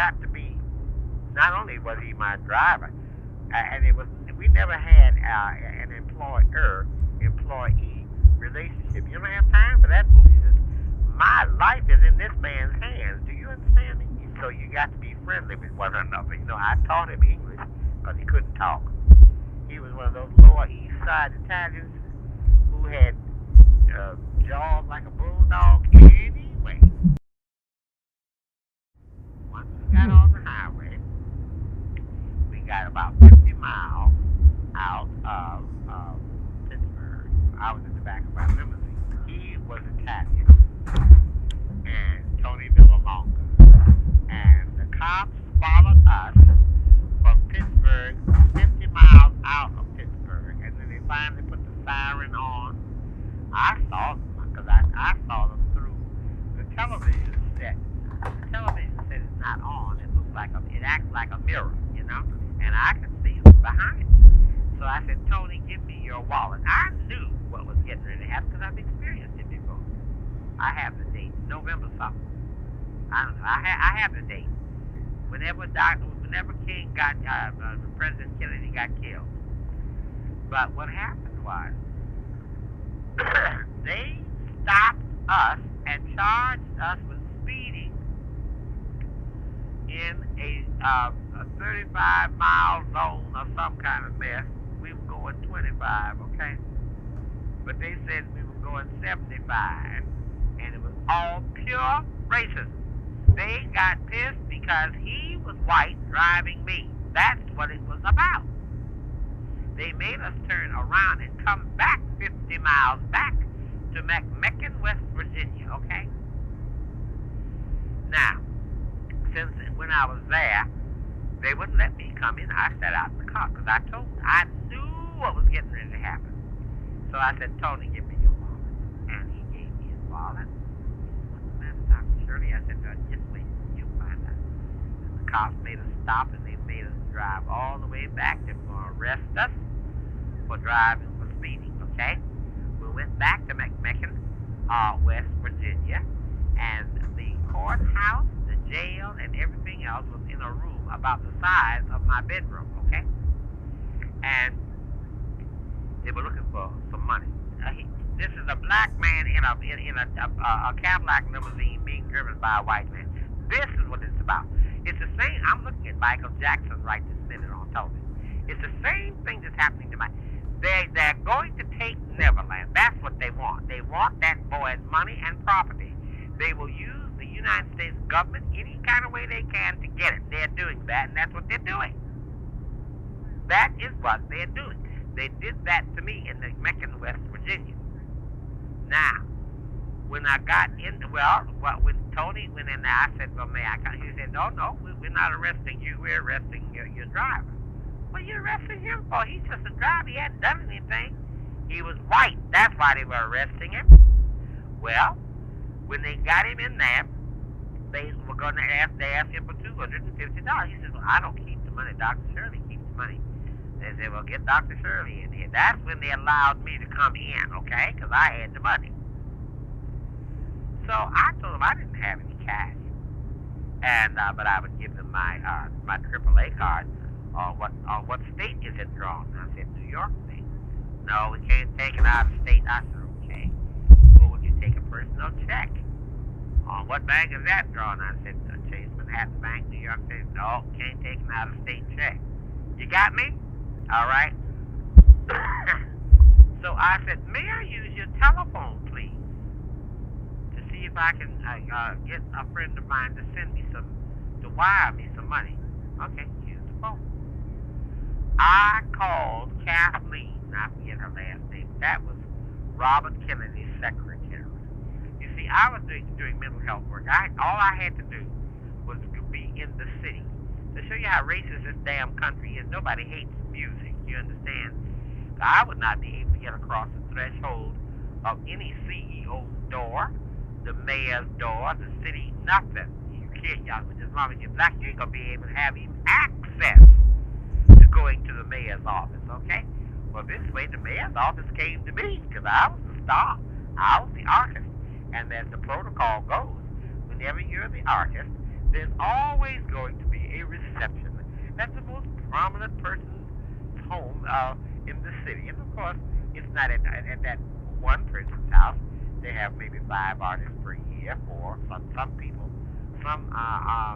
got to be, not only was he my driver, and we never had an employer-employee relationship. You don't have time for that foolishness. My life is in this man's hands. Do you understand me? So you got to be friendly with one another. You know, I taught him English because he couldn't talk. He was one of those Lower East Side Italians who had jaws like a bulldog anyway. Once we got on the highway, we got about 50 miles out of Pittsburgh. I was in the back of my limousine. He was Italian, and Tony Villalonga. And the cops followed us from Pittsburgh, 50 miles out of Pittsburgh, and then they finally put the siren on. I saw them, because I saw them through the television set. The television set is not on. It looks like it acts like a mirror, you know, and I could see them behind me. So I said, Tony, give me your wallet. I knew what was getting ready to happen because I've experienced it before. I have the date, November something. I don't know. I have the date. Whenever King got, President Kennedy got killed. But what happened was, they stopped us and charged us with speeding in a 35-mile zone or some kind of mess. We were going 25, okay? But they said we were going 75, and it was all pure racism. They got pissed because he was white driving me. That's what it was about. They made us turn around and come back 50 miles back to McMicken, West Virginia, okay? Now, since when I was there, they wouldn't let me come in. I sat out in the car because I knew what was getting ready to happen. So I said, Tony, give me your wallet. And he gave me his wallet. What's the matter, Dr. Shirley? I said, just wait, you'll find out. And the cops made us stop, and they made us drive all the way back. They were going to arrest us for driving, for speeding, okay? We went back to McMicken, West Virginia, and the courthouse, the jail, and everything else was in a room about the size of my bedroom, okay? And they were looking for some money. This is a black man in a Cadillac limousine being driven by a white man. This is what it's about. It's the same. I'm looking at Michael Jackson right this minute on television. It's the same thing that's happening to they're going to take Neverland. That's what they want. They want that boy's money and property. They will use the United States government any kind of way they can to get it. They're doing that, and that's what they're doing. That is what they're doing. They did that to me in McMicken, West Virginia. Now, when I got in, when Tony went in there, I said, well, may I come? He said, no, we're not arresting you. We're arresting your driver. What are you arresting him for? He's just a driver. He hadn't done anything. He was white. That's why they were arresting him. Well, when they got him in there, they were going to ask him for $250. He said, well, I don't keep the money. Dr. Shirley keeps the money. They said, well, get Dr. Shirley in here. That's when they allowed me to come in, okay, because I had the money. So I told them I didn't have any cash, and but I would give them my AAA card. On what state is it drawn? I said, New York State. No, we can't take it out of state. I said, okay. Well, would you take a personal check? On what bank is that drawn? I said, Chase Manhattan Bank, New York State. No, can't take an out of state check. You got me? All right. So I said, may I use your telephone, please, to see if I can get a friend of mine to send me to wire me some money. Okay, use the phone. I called Kathleen, I forget her last name. That was Robert Kennedy's secretary. You see, I was doing mental health work. All I had to do was to be in the city. To show you how racist this damn country is, nobody hates music, you understand? I would not be able to get across the threshold of any CEO's door, the mayor's door, the city, nothing. You can't, as long as you're black, you ain't going to be able to have even access to going to the mayor's office, okay? Well, this way, the mayor's office came to me because I was the star. I was the artist. And as the protocol goes, whenever you're the artist, there's always going to be a reception. That's the most prominent person's home in the city. And of course, it's not at that one person's house. They have maybe 5 artists per year, or some people. Some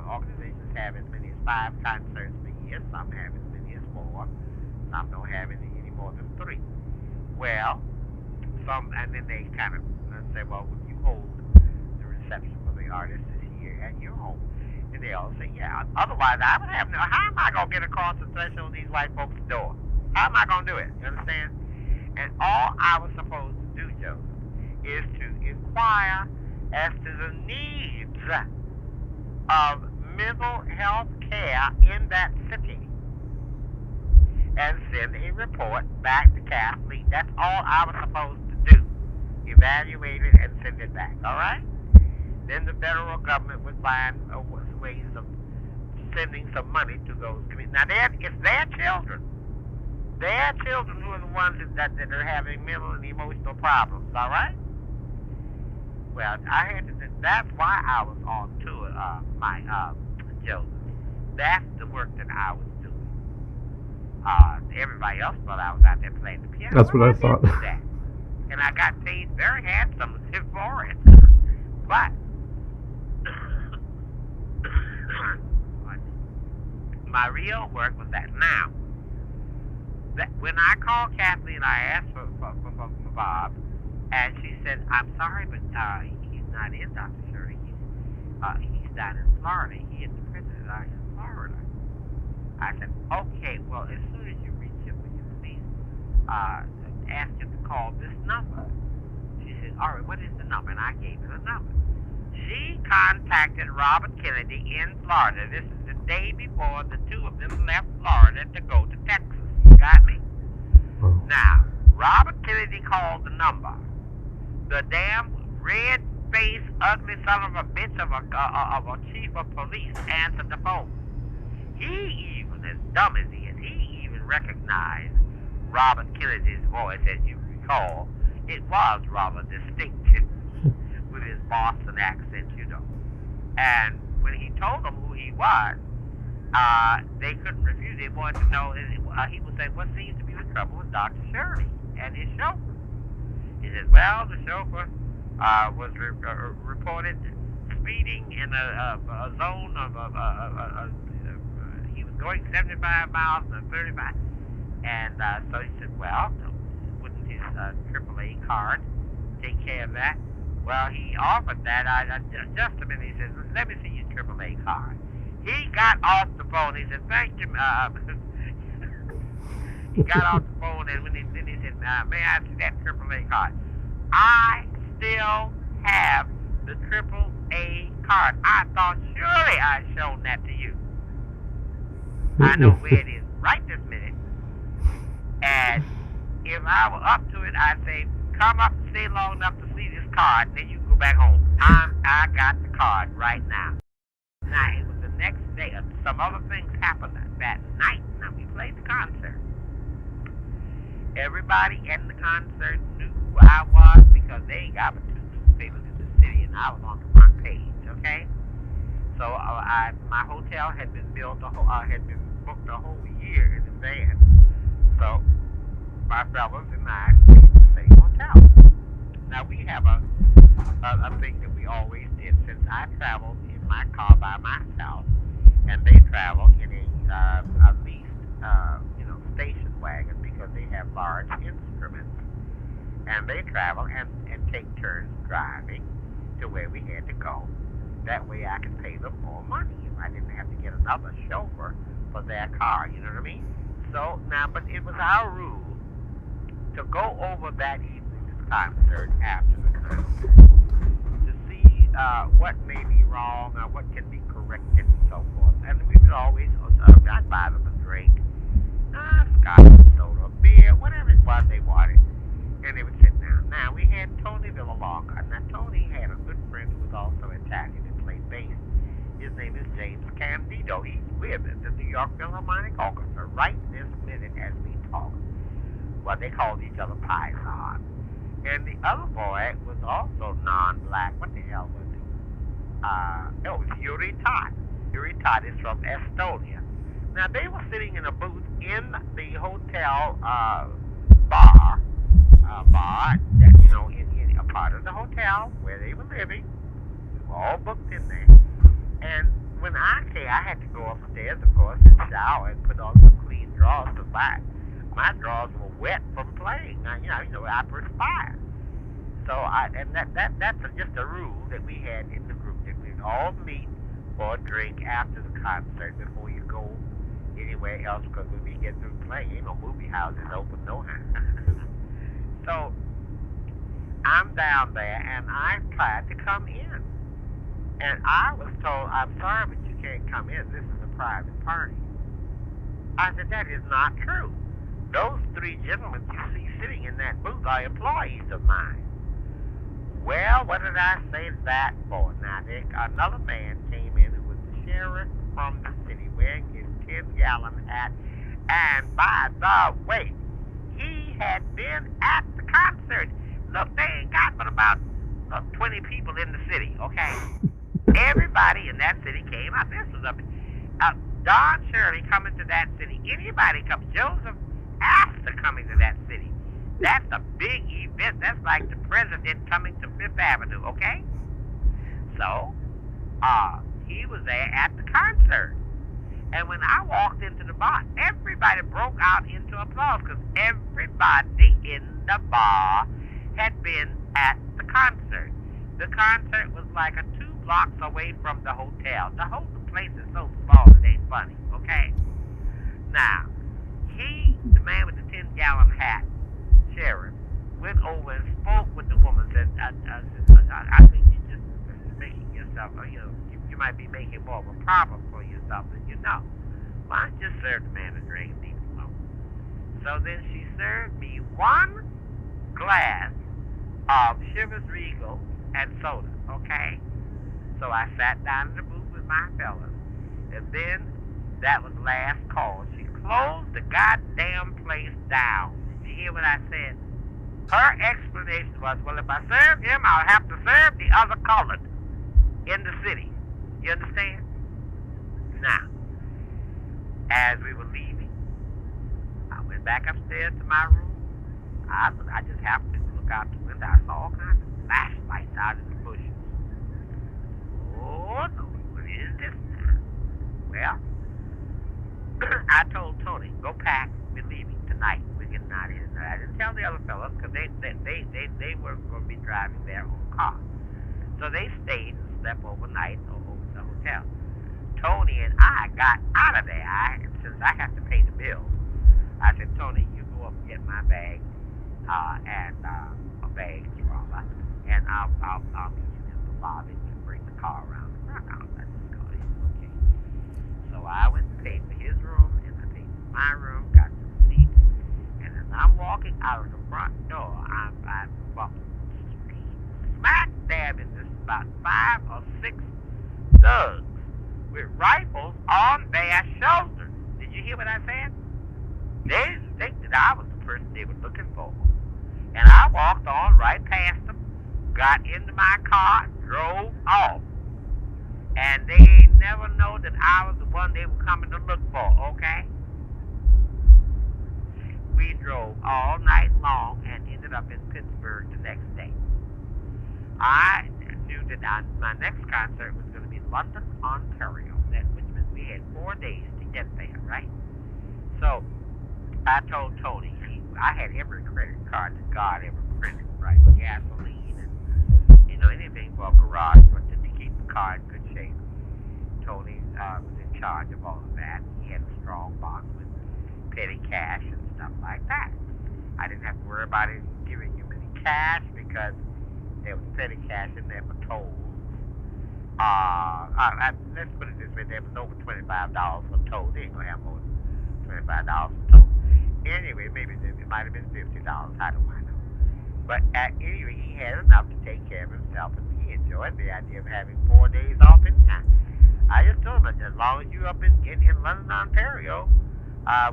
organizations have as many as 5 concerts a year. Some have as many as 4. Some don't have any more than 3. Well, and then they kind of say, well, would you hold the reception for the artists this year at your home? And they all say, yeah. Otherwise, I would have no. How am I going to get across the threshold of these white folks' door? How am I going to do it? You understand? And all I was supposed to do, Joseph, is to inquire as to the needs of mental health care in that city and send a report back to Kathleen. That's all I was supposed to do. Evaluate it and send it back, all right? Then the federal government would find ways of sending some money to those communities. Now, it's their children. Their children who are the ones that are having mental and emotional problems, all right? Well, I had to. That's why I was on tour, Joseph. That's the work that I was doing. Everybody else thought I was out there playing the piano. That's what I thought. That. And I got paid very handsomely for it. But my real work was that. Now, when I called Kathleen, I asked for Bob, and she said, "I'm sorry, but he's not in, Dr. Shirley. He's down in Florida. He and the president are in Florida." I said, "Okay, well, as soon as you reach him, will you please ask him to call this number?" She said, "All right, what is the number?" And I gave her the number. She contacted Robert Kennedy in Florida. This is the day before the two of them left Florida to go to Texas. You got me? Now, Robert Kennedy called the number. The damn red-faced, ugly son of a bitch of a chief of police answered the phone. He even, as dumb as he is, he even recognized Robert Kennedy's voice, as you recall. It was rather distinctive with his Boston accent, you know. And when he told them who he was, they couldn't refuse. They wanted to know. He would say, "What seems to be the trouble with Dr. Shirley and his chauffeur?" He said, "Well, the chauffeur was reported speeding in a zone of he was going 75 miles and 35." And so he said, "Well, wouldn't his AAA card take care of that?" Well, he offered that. Just a minute. He said, "Let me see your AAA card." He got off the phone. He said, "Thank you." He got off the phone, and then he said, "May I see that AAA card?" I still have the AAA card. I thought surely I'd shown that to you. I know where it is right this minute. And if I were up to it, I'd say, "Come up and stay long enough to see this card, and then you can go back home." I got the card right now. Now, it was the next day. Some other things happened that night. Now, we played the concert. Everybody in the concert knew who I was because they got 2 newspapers in the city, and I was on the front page, okay? So my hotel had been booked a whole year in advance. So my fellows and I stayed in the same hotel. Now, we have a thing that we always did. Since I traveled in my car by myself, and they travel in a leased, station wagon because they have large instruments, and they travel and take turns driving to where we had to go. That way I could pay them more money if I didn't have to get another chauffeur for their car, you know what I mean? So now, but it was our rule to go over that evening's concert after the concert to see what may be wrong or what can be corrected and so forth. And we would always, I'd buy them a drink, scotch, soda, beer, whatever it was they wanted, and they would sit down. Now, we had Tony along. Now, Tony had a good friend who was also Italian and played bass. His name is James Candido. He's with the New York Philharmonic Orchestra right this minute as we talk. Well, they called each other Paisan. And the other boy was also non-black. What the hell was he? it was Yuri Tot. Yuri Tot is from Estonia. Now, they were sitting in a booth in the hotel bar, that, in a part of the hotel where they were living. We were all booked in there. And when I came, I had to go upstairs, of course, and shower and put on some clean drawers, because my drawers were wet from playing. I perspired. So that's just a rule that we had in the group, that we'd all meet for a drink after the concert before you go anywhere else, because when we get through playing, ain't no movie houses open no how. So I'm down there, and I tried to come in. And I was told, I'm sorry, but you can't come in. This is a private party. I said, that is not true. Those three gentlemen you see sitting in that booth are employees of mine. Well, what did I say that for? Now, another man came in who was the sheriff from the city wearing his 10-gallon hat. And by the way, he had been at the concert. Look, they ain't got but about 20 people in the city, okay? Everybody in that city came out. This was Don Shirley coming to that city. Anybody come. Joseph Astor coming to that city. That's a big event. That's like the president coming to Fifth Avenue, okay? So, he was there at the concert. And when I walked into the bar, everybody broke out into applause, because everybody in the bar had been at the concert. The concert was like 2 blocks away from the hotel. The whole place is so small it ain't funny, okay? Now, the man with the 10-gallon hat, sheriff, went over and spoke with the woman. Said, I think you're just making yourself, you might be making more of a problem for yourself than you know. Why don't you just serve the man a drink and leave him alone? So then she served me 1 glass of Chivas Regal and soda, okay? So I sat down in the booth with my fellas, and then that was last call. She closed the goddamn place down. Did you hear what I said? Her explanation was, well, if I serve him, I'll have to serve the other colored in the city. You understand? Now, as we were leaving, I went back upstairs to my room. I just happened to look out the window. I saw all kinds of flashlights out in the bushes. Oh, no, what is this now? Well, I told Tony, go pack, we're leaving tonight. We're getting out of here tonight. I didn't tell the other fellas, because they were going to be driving their own car. So they stayed and slept overnight over the hotel. Tony and I got out of there. Since I have to pay the bill, I said, Tony, you go up and get my bag, and my bags, rather, and I'll meet you in the lobby to bring the car around the front house. I just called it, okay. So I went and paid for his room, and I paid for my room, got some seats, and as I'm walking out of the front door, I'm smack dab in this about 5 or 6 thugs with rifles on their shoulders. Did you hear what I said? They didn't think that I was the person they were looking for. And I walked on right past them, got into my car, drove off. And they ain't never know that I was the one they were coming to look for, okay? We drove all night long and ended up in Pittsburgh the next day. I knew that my next concert was going to be London, Ontario, which meant we had 4 days to get there, right? So I told Tony, I had every credit card that God ever printed, right, with gasoline and, anything for a garage to keep the car in good shape. Tony was in charge of all of that. He had a strong box with petty cash and stuff like that. I didn't have to worry about it giving him any cash, because there was petty cash in there for tolls. Let's put it this way, there was over $25 for tolls. They ain't gonna have more than $25 for tolls. Anyway, maybe it might have been $50. I don't know. But anyway, he had enough to take care of himself, and he enjoyed the idea of having 4 days off in time. I just told him, as long as you're up in London, Ontario,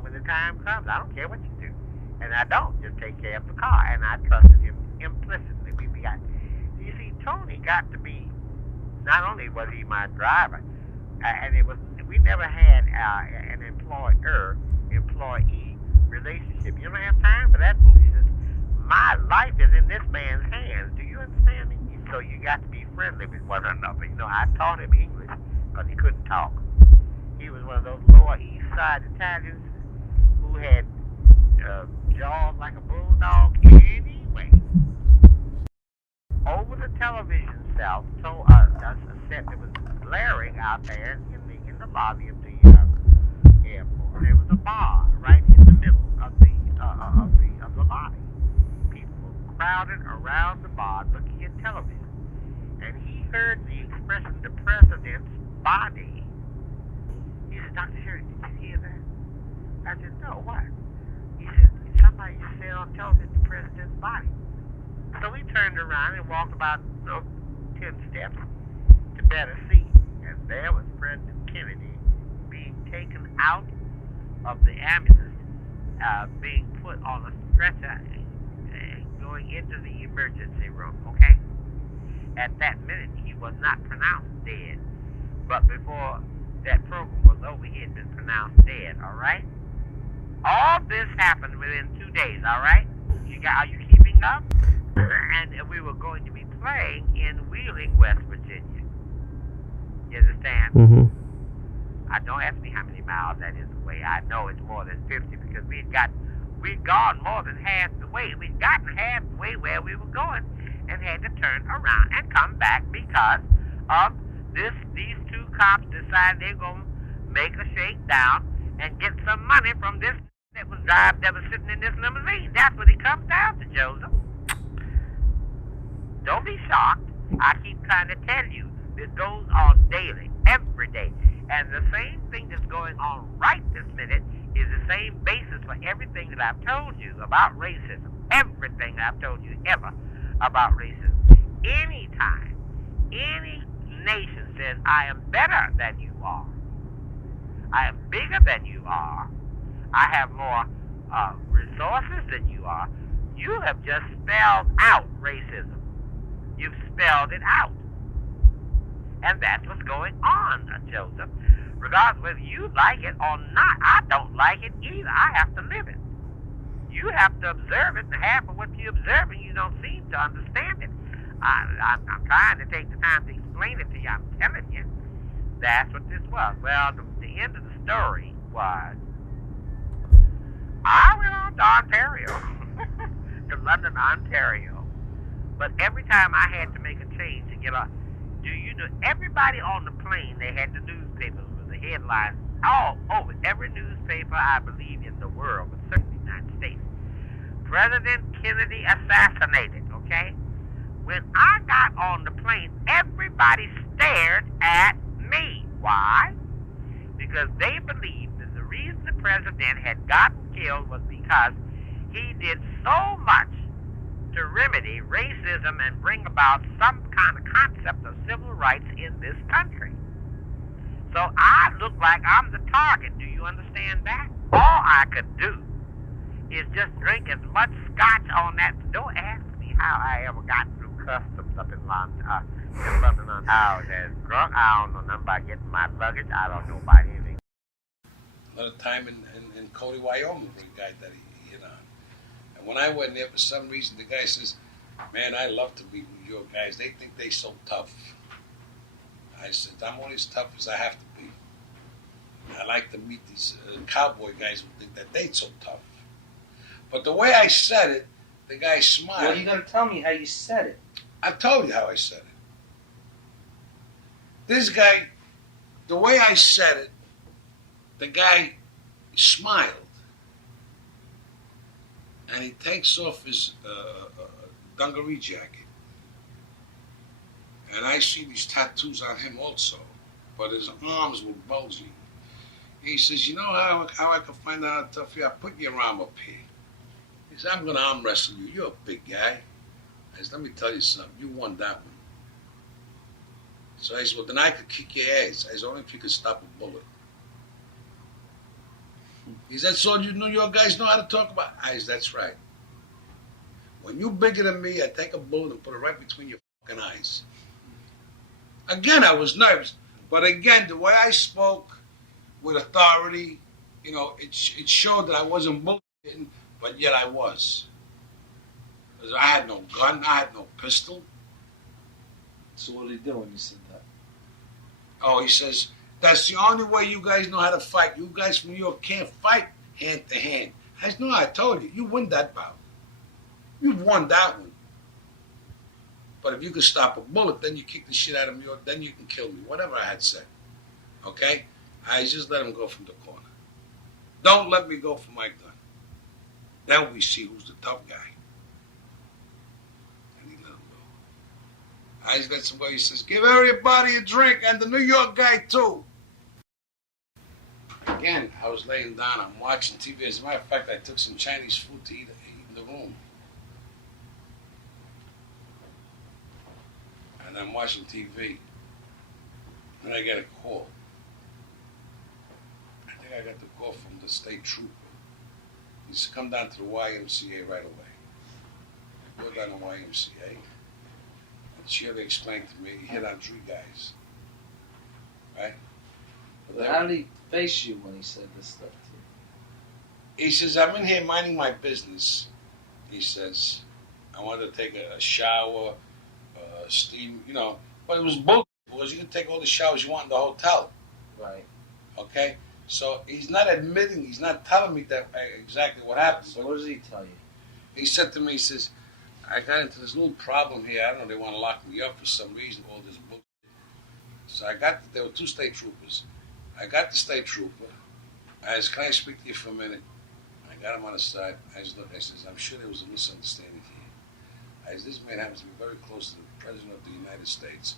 when the time comes, I don't care what you do. And I don't. Just take care of the car. And I trusted him implicitly. You see, Tony got to be Not only was he my driver, and we never had an employer-employee relationship. You don't have time for that foolishness. My life is in this man's hands. Do you understand me? So you got to be friendly with one another. You know, I taught him English because he couldn't talk. He was one of those Lower East Side Italians who had jaws like a bulldog. Anyway, over the television set, a set that was blaring out there in the lobby of the airport. There was a bar right in the middle of the lobby. People were crowded around the bar looking at television, and he heard the expression, "the president's body." He said, "Dr. Shirley, did you hear that?" I said, "No, what?" He said, "Somebody said on television, the president's body." So we turned around and walked about 10 steps to better see. And there was President Kennedy being taken out of the ambulance, being put on a stretcher, going into the emergency room, okay? At that minute, he was not pronounced dead. But before that program was over, he had been pronounced dead, all right? All this happened within 2 days, all right? Are you keeping up? And we were going to be playing in Wheeling, West Virginia. You understand? Mm-hmm. Don't ask me how many miles that is away. I know it's more than 50 because we'd gone more than half the way. We'd gotten half the way where we were going and had to turn around and come back because of this. These two cops decided they're going to make a shakedown and get some money from this that was sitting in this limousine. That's what it comes down to, Joseph. Don't be shocked. I keep trying to tell you, this goes on daily, every day. And the same thing that's going on right this minute is the same basis for everything that I've told you about racism. Everything I've told you ever about racism. Anytime any nation says, "I am better than you are, I am bigger than you are, I have more resources than you are," you have just spelled out racism. You've spelled it out. And that's what's going on, Joseph. Regardless whether you like it or not, I don't like it either. I have to live it. You have to observe it, and half of what you're observing, you don't seem to understand it. I'm trying to take the time to explain it to you. I'm telling you, that's what this was. Well, the end of the story was, I went on to Ontario, to London, Ontario. But every time I had to make a change to get on, do you know, everybody on the plane, they had the newspapers with the headlines all over every newspaper, I believe, in the world, but certainly the United States. President Kennedy assassinated, okay? When I got on the plane, everybody stared at me. Why? Because they believed that the reason the president had gotten killed was because he did so much to remedy racism and bring about some kind of concept of civil rights in this country. So I look like I'm the target. Do you understand that? All I could do is just drink as much scotch on that. Don't ask me how I ever got through customs up in London. I was as drunk. I don't know nothing about getting my luggage. I don't know about anything. Another time in Cody, Wyoming, for a guy that he hit on. And when I went there, for some reason, the guy says, "Man, I love to be with your guys. They think they so tough." I said, "I'm only as tough as I have to be. I like to meet these cowboy guys who think that they so tough." But the way I said it, the guy smiled. Well, you got to tell me how you said it. I told you how I said it. This guy, the way I said it, the guy smiled. And he takes off his dungaree jacket. And I see these tattoos on him also, but his arms were bulging. He says, "You know how I can find out how tough you are? Put your arm up here." He said, "I'm going to arm wrestle you. You're a big guy." I said, "Let me tell you something. You won that one." So I said, "Well, then I could kick your ass." I said, "Only if you could stop a bullet." He said, "So you New York guys know how to talk about?" I said, "That's right. When you're bigger than me, I take a bullet and put it right between your fucking eyes." Again, I was nervous. But again, the way I spoke with authority, it showed that I wasn't bullshitting, but yet I was. Because I had no gun, I had no pistol. So what did he do when you said that? Oh, he says, that's the only way you guys know how to fight. You guys from New York can't fight hand to hand. I said, no, I told you, you win that bout. You've won that one. But if you can stop a bullet, then you kick the shit out of me, or then you can kill me. Whatever I had said. Okay? I just let him go from the corner. Don't let me go for my gun. Then we see who's the tough guy. And he let him go. I just let somebody, he says, give everybody a drink, and the New York guy too. Again, I was laying down, I'm watching TV. As a matter of fact, I took some Chinese food to eat in the room. And I'm watching TV. And I get a call. I think I got the call from the state trooper. He said, come down to the YMCA right away. I go down to YMCA. And Shirley explained to me, he hit on 3 guys. Right? But how did he face you when he said this stuff to you? He says, I'm in here minding my business. He says, I wanted to take a shower, steam, but it was bullshit because you can take all the showers you want in the hotel. Right. Okay? So he's not admitting, he's not telling me that exactly what happened. So what does he tell you? He said to me, he says, I got into this little problem here. I don't know, they want to lock me up for some reason, all this bullshit. So there were 2 state troopers. I got the state trooper. I said, can I speak to you for a minute? I got him on the side. I just looked, I says, I'm sure there was a misunderstanding here. I said, this man happens to be very close to the President of the United States.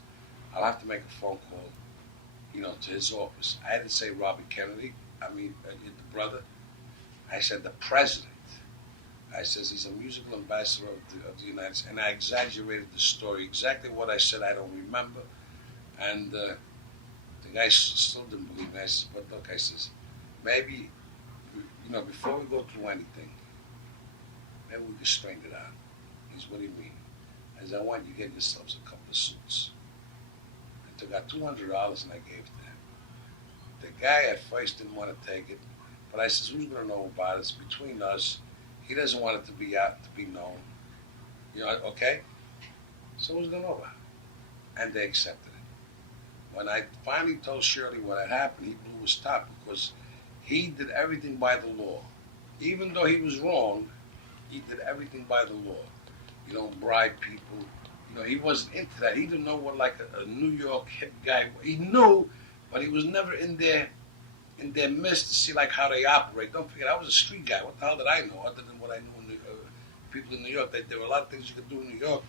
I'll have to make a phone call, to his office. I didn't say Robert Kennedy. The brother. I said the President. I says he's a musical ambassador of the United States. And I exaggerated the story. Exactly what I said, I don't remember. And the guy still didn't believe me. I said, but look, I says, maybe, before we go through anything, maybe we can straighten it out. He says, what do you mean? I said, I want you to get yourselves a couple of suits. I took out $200 and I gave it to him. The guy at first didn't want to take it, but I says, who's going to know about it? It's between us. He doesn't want it to be out, to be known. Okay? So who's going to know about it? And they accepted it. When I finally told Shirley what had happened, he blew his top because he did everything by the law. Even though he was wrong, he did everything by the law. You don't bribe people. He wasn't into that. He didn't know what a New York hip guy. He knew, but he was never in their midst to see how they operate. Don't forget, I was a street guy. What the hell did I know other than what I knew in the people in New York? There were a lot of things you could do in New York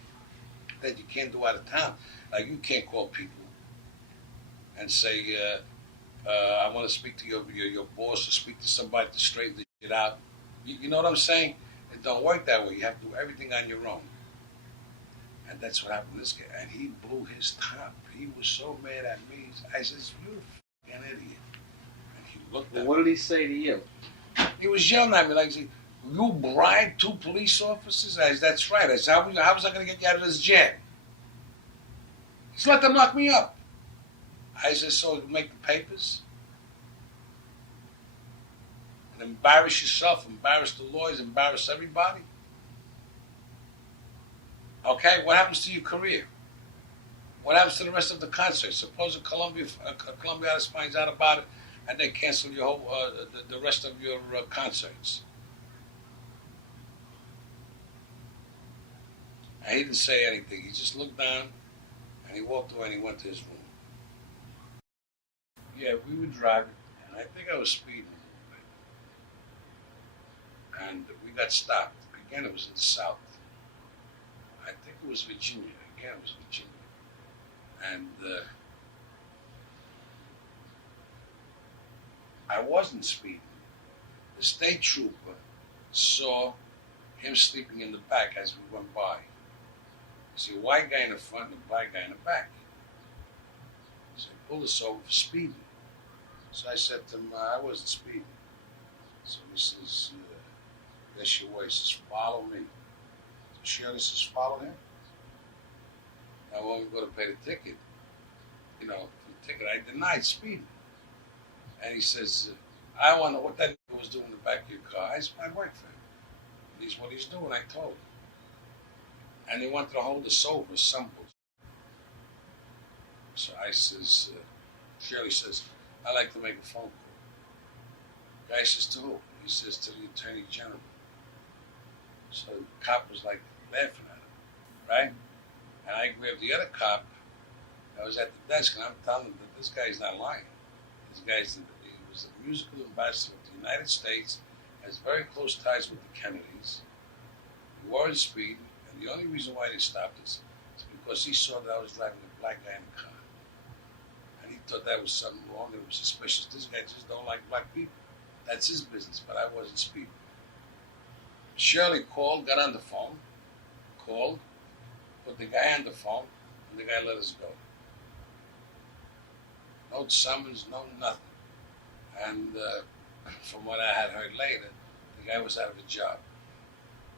that you can't do out of town. Like you can't call people and say, I want to speak to your boss or speak to somebody to straighten the shit out. You know what I'm saying? It don't work that way. You have to do everything on your own. And that's what happened to this guy. And he blew his top. He was so mad at me. I says, you fucking idiot. And he looked at me. What did he say to you? He was yelling at me like, you bribed 2 police officers? I said, that's right. I said, how was I going to get you out of this jam? He said, let them lock me up. I said, so make the papers? And embarrass yourself, embarrass the lawyers, embarrass everybody? Okay, what happens to your career? What happens to the rest of the concert? Suppose a Columbia artist finds out about it and they cancel your whole the rest of your concerts. And he didn't say anything. He just looked down and he walked away and he went to his room. Yeah, we were driving, and I think I was speeding a little bit. And we got stopped. Again, it was in the South. I think it was Virginia. Again, it was Virginia. And I wasn't speeding. The state trooper saw him sleeping in the back as we went by. You see a white guy in the front and a black guy in the back. So he pulled us over for speeding. So I said to him, I wasn't speeding. So he says, that's your way. He says, follow me. So Shirley says, follow him. Now when we go to pay the ticket, for the ticket. I denied speeding. And he says, I wonder what that nigga was doing in the back of your car. I said, I work for him. And he's what he's doing, I told him. And he wanted to hold us over, some bullshit. So I says, Shirley says, I like to make a phone call. Guy says, to who? He says, to the Attorney General. So the cop was like laughing at him, right? And I grabbed the other cop that was at the desk, and I'm telling him that this guy's not lying. He was a musical ambassador of the United States, has very close ties with the Kennedys. He wanted speed, and the only reason why they stopped us is because he saw that I was driving a black guy in the car. And he thought that was something wrong, and it was suspicious. This guy just don't like black people. That's his business, but I wasn't speeding. Shirley called, got on the phone, called, put the guy on the phone, and the guy let us go. No summons, no nothing. And from what I had heard later, the guy was out of a job.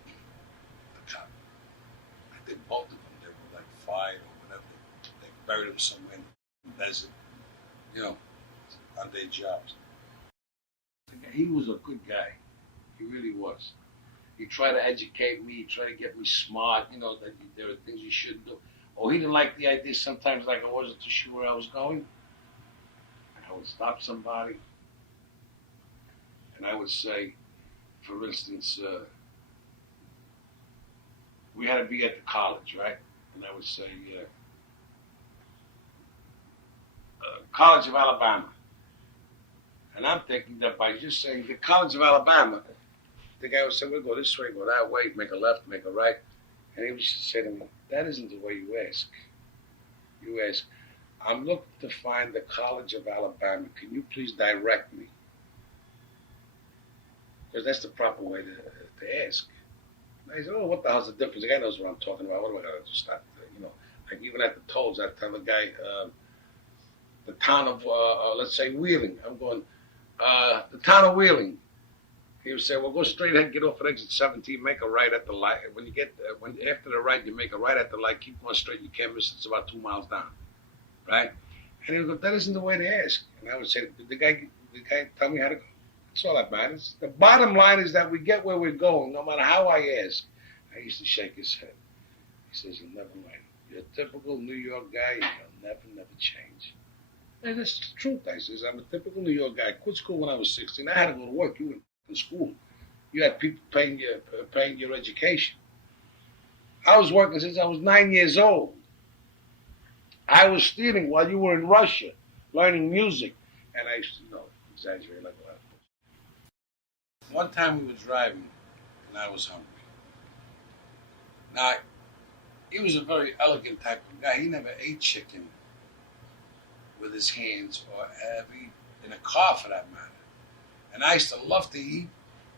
The cop. I think both of them, they were like fired or whatever. They buried him somewhere in the desert, on their jobs. He was a good guy. He really was. He tried to educate me. He tried to get me smart, that there are things you shouldn't do. Or he didn't like the idea sometimes, like I wasn't too sure where I was going. I would stop somebody, and I would say, for instance, we had to be at the college, right? And I would say, College of Alabama. And I'm thinking that by just saying the College of Alabama, the guy would say, we'll go this way, go that way, make a left, make a right. And he would just say to me, that isn't the way you ask. You ask, I'm looking to find the College of Alabama. Can you please direct me? Because that's the proper way to ask. And I said, what the hell's the difference? The guy knows what I'm talking about. What do I got to stop? Like even at the tolls, I tell the guy, the town of, let's say, Wheeling. I'm going, the town of Wheeling. He would say, well, go straight ahead, get off at exit 17, make a right at the light. When you get, after the right, you make a right at the light, keep going straight, you can't miss it, it's about 2 miles down, right? And he would go, that isn't the way to ask. And I would say, the guy tell me how to go. That's all that matters. The bottom line is that we get where we're going, no matter how I ask. I used to shake his head. He says, you'll never learn. You're a typical New York guy, and you'll never change. And that's the truth, I says. I'm a typical New York guy. I quit school when I was 16. I had to go to work. You were in school. You had people paying your education. I was working since I was 9 years old. I was stealing while you were in Russia, learning music. And I used to, exaggerate like that. One time we were driving, and I was hungry. Now, he was a very elegant type of guy. He never ate chicken with his hands or in a car for that matter. And I used to love to eat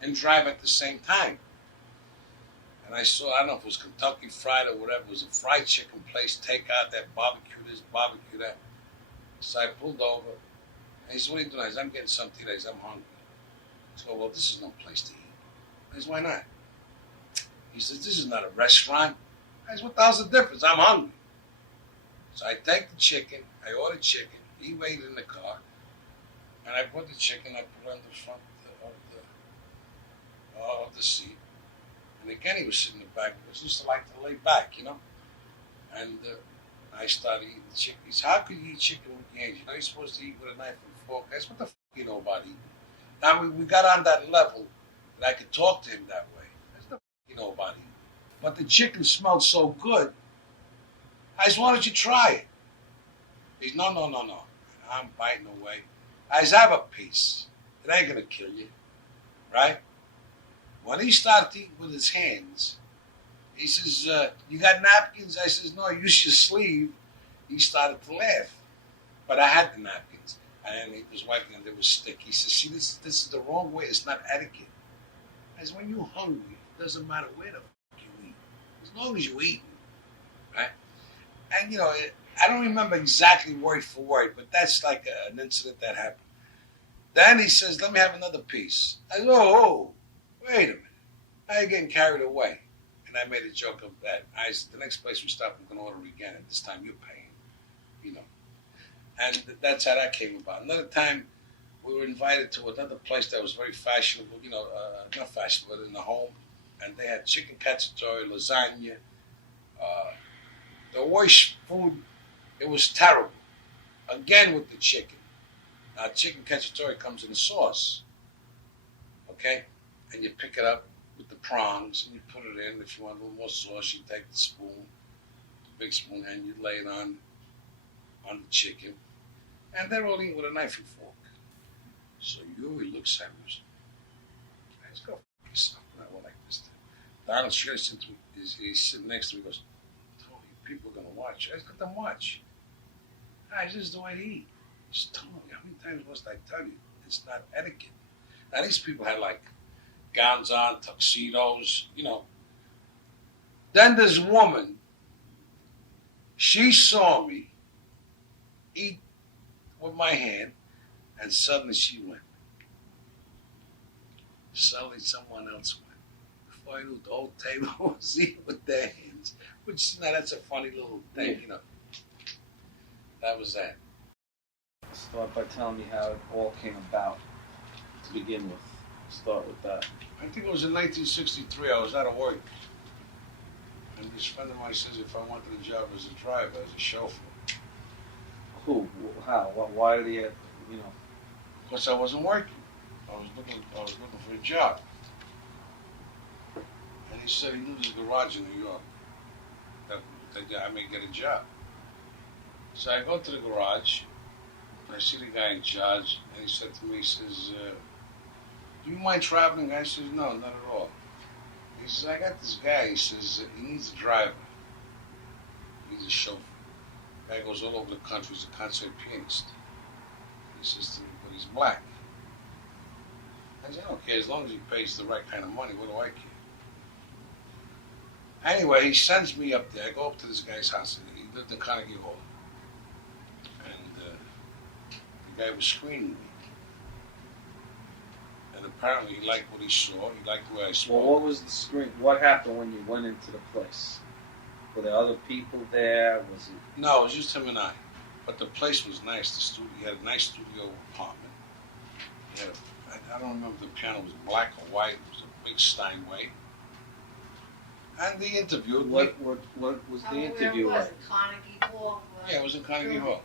and drive at the same time. And I don't know if it was Kentucky Fried or whatever, it was a fried chicken place, take out that barbecue this, barbecue that. So I pulled over, and he said, what are you doing? I said, I'm getting something to eat. I said, I'm hungry. He said, well, this is no place to eat. I said, why not? He says, this is not a restaurant. I said, what the hell's the difference? I'm hungry. So I take the chicken, I ordered chicken, he waited in the car, and I put the chicken, I put it on the front of the seat. And again, he was sitting in the back, because he used to like to lay back, And I started eating the chicken. He said, how could you eat chicken with your hands? You're supposed to eat with a knife and fork. I said, what the f*** you know about eating? Now, we got on that level that I could talk to him that way. I said, what the f*** you know about eating? But the chicken smelled so good. I said, why don't you try it? He said, no. I'm biting away. I said, have a piece. It ain't going to kill you. Right? When he started eating with his hands, he says, you got napkins? I says, no, use your sleeve. He started to laugh. But I had the napkins. And he was wiping and there was stick. He says, see, this is the wrong way. It's not etiquette. I said, when you're hungry, it doesn't matter where the f*** you eat. As long as you eat. Right? And, I don't remember exactly word for word, but that's like an incident that happened. Then he says, let me have another piece. I said, oh, wait a minute. Now you're getting carried away. And I made a joke of that. I said, the next place we stop, we're going to order again. And this time you're paying. And that's how that came about. Another time, we were invited to another place that was very fashionable, not fashionable, but in the home. And they had chicken cacciatore, lasagna. The worst food, it was terrible. Again with the chicken. Now, chicken cacciatore comes in a sauce, okay? And you pick it up with the prongs and you put it in. If you want a little more sauce, you take the spoon, the big spoon, and you lay it on the chicken. And they're all eating with a knife and fork. So Yuri looks at me. Let's go fuck yourself. I went like this. Don Shirley he's sitting next to me. He goes, Tony, people are going to watch. I just let them watch. This is the way to eat. Just Tony, how many times must I tell you? It's not etiquette. Now, these people had like gowns on, tuxedos, Then this woman, she saw me eat with my hand, and suddenly she went. Suddenly someone else went. Before I knew, the whole table was eating with their hands. Which, that's a funny little thing, That was that. Start by telling me how it all came about to begin with. Start with that. I think it was in 1963. I was out of work. And this friend of mine says if I wanted a job as a driver, as a chauffeur. Who? How? Why did he, Because I wasn't working. I was looking for a job. And he said he knew this garage in New York that I may get a job. So I go to the garage, and I see the guy in charge, and he said to me, he says, do you mind traveling? I said, no, not at all. He says, I got this guy, he says, he needs a driver. He needs a chauffeur. The guy goes all over the country, he's a concert pianist. He says to me, but he's black. I said, okay, as long as he pays the right kind of money, what do I care? Anyway, he sends me up there. I go up to this guy's house. He lived in Carnegie Hall. And the guy was screening me. And apparently he liked what he saw. He liked the way I spoke. Well, what was the screen? What happened when you went into the place? Were there other people there? Was it? No, it was just him and I. But the place was nice. The studio, he had a nice studio apartment. He had I don't remember if the piano was black or white. It was a big Steinway. And they interviewed What was the interview where was like? it? Carnegie Hall? Yeah, it was in Carnegie Hall.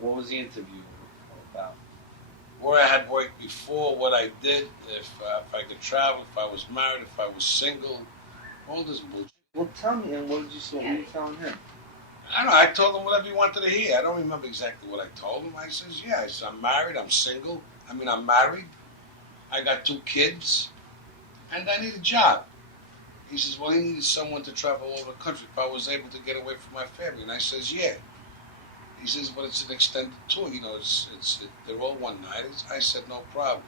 What was the interview about? Where I had worked before, what I did, if I could travel, if I was married, if I was single, all this bullshit. Well, tell me, and what did you say? What were you telling him? I don't know, I told him whatever he wanted to hear. I don't remember exactly what I told him. I says, yeah, I said, I'm married, I'm single. I'm married. I got 2 kids, and I need a job. He says, well, he needed someone to travel all over the country if I was able to get away from my family. And I says, yeah. He says, but it's an extended tour. They're all one night. I said, no problem.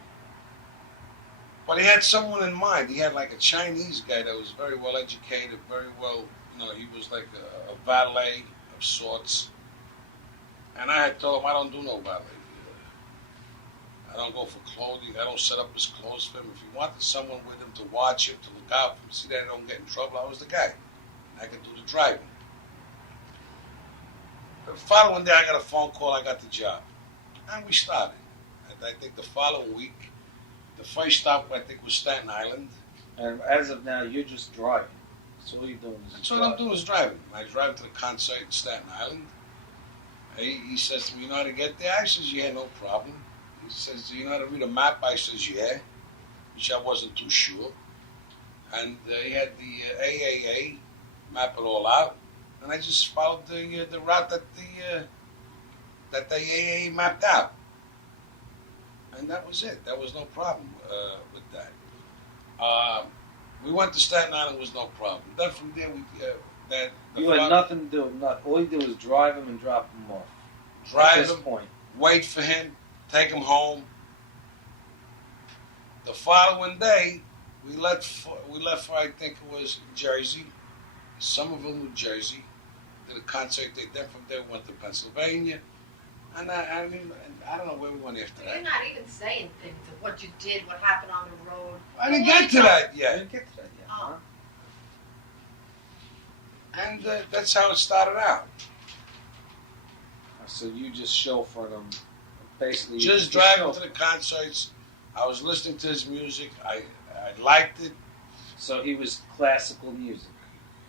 But he had someone in mind. He had like a Chinese guy that was very well educated, very well, he was like a valet of sorts. And I had told him, I don't do no valet. I don't go for clothing. I don't set up his clothes for him. If he wanted someone with him to watch him, to look out for him, see that I don't get in trouble, I was the guy. I could do the driving. The following day, I got a phone call. I got the job. And we started. And I think the following week, the first stop, I think, was Staten Island. And as of now, you're just driving. So all you're doing is That's what I'm doing is driving. I drive to the concert in Staten Island. He says to me, you know how to get there? I says, yeah, no problem. He says, do you know how to read a map? I says, yeah, which I wasn't too sure. And he had the AAA map it all out. And I just followed the route that the AAA mapped out. And that was it. There was no problem with that. We went to Staten Island, was no problem. Then from there, you had nothing to do. All you did was drive him and drop him off. Drive at this him, point. wait for him, take him home. The following day, we left for I think it was Jersey, Somerville, New Jersey. Did a concert. Then from there we went to Pennsylvania. And I don't know where we went after that. You're not even saying things of what you did, what happened on the road. I didn't get to that yet. You didn't get to that yet, huh? And that's how it started out. So you just chauffeured him, basically. Just driving to the concerts. I was listening to his music. I liked it. So he was classical music.